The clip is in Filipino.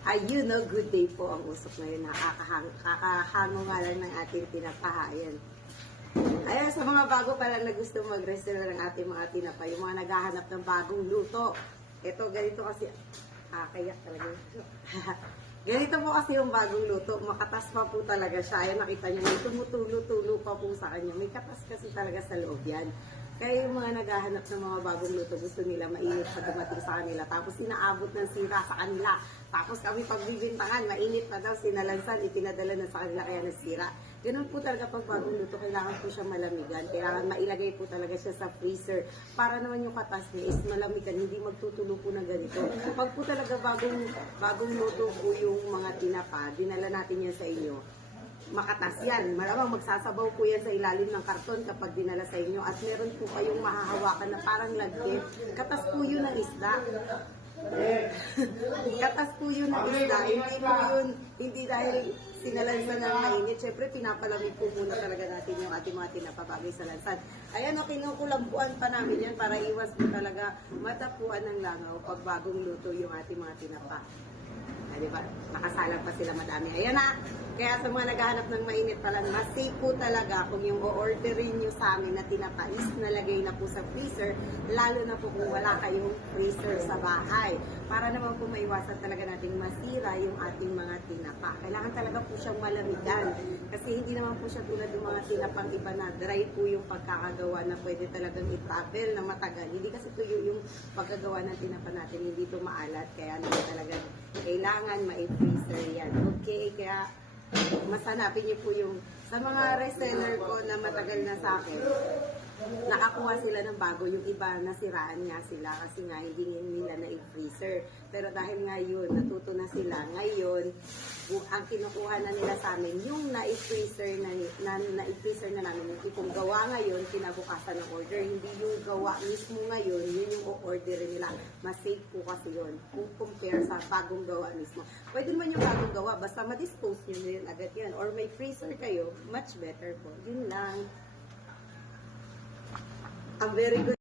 Ayun, no, good day po ang usok ngayon. Kakahango nga lang ng ating tinapahayan. Ayan, sa mga bago pa lang na gusto mag-reserve ng ating mga tinapa, yung mga naghahanap ng bagong luto. Ito, ganito kasi, kaya talaga. Ganito po kasi yung bagong luto. Makatas pa po talaga siya. Ayan, nakita niyo, may tumutulo-tulo pa po sa kanya. May katas kasi talaga sa loob yan. Kaya yung mga naghahanap ng mga bagong luto, gusto nila mainit pa dumating sa kanila. Tapos inaabot ng sira sa kanila. Tapos kami pagbibintangan, mainit pa daw, sinalansan, ipinadala na sa kanila kaya nasira. Ganun po talaga pag bagong luto, kailangan po siya malamigan. Kailangan mailagay po talaga siya sa freezer. Para naman yung katas niya is malamigan, hindi magtutulo po ng ganito. Pag po talaga bagong luto po yung mga tinapa, dinala natin yan sa inyo. Makatas yan. Malamang magsasabaw po yan sa ilalim ng karton kapag dinala sa inyo. At meron po kayong mahahawakan na parang lagkit. Katas po yun ng isda. Katas po yun ng isda. Hindi po yun, hindi dahil sinalansan ng mainit. Siyempre, pinapalamig po muna talaga natin yung ating mga tinapabagay sa lansan. Ayan, o, kinukulampuan pa namin yan para iwas po talaga matapuan ng langaw pag bagong luto yung ating mga tinapa. Diba? Nakasalang pa sila madami. Ayan na. Kaya sa mga naghahanap ng mainit pa lang, mas safe po talaga kung yung o-orderin nyo sa amin na tinapa is nalagay na po sa freezer, lalo na po kung wala kayong freezer sa bahay. Para naman po maiwasan talaga nating masira yung ating mga tinapa. Kailangan talaga po siyang malamigan. Kasi hindi naman po siya tulad ng mga tinapang iba na dry po yung pagkakagawa na pwede talagang i-travel na matagal. Hindi kasi tuyo yung pagkagawa ng tinapa natin. Hindi ito maalat. Kaya naman talaga kailangan ma-freezer yan. Okay, kaya mas hanapin niyo po yung sa mga reseller ko na matagal na sa akin, nakakuha sila ng bago. Yung iba nasiraan nga sila kasi nga hindi nila na-freezer. Pero dahil ngayon, natuto na sila. Ngayon, ang kinukuha na nila sa amin, yung na-freezer na namin, yung tipong gawa ngayon, kinabukasan ng order. Hindi yung gawa mismo ngayon, yun yung o-orderin nila. Mas safe po kasi yun, kung compare sa bagong gawa mismo. Pwede naman yung bagong gawa, basta ma-dispose nyo na yun agad yan. Or may freezer kayo, much better po. Yun lang. I'm very good.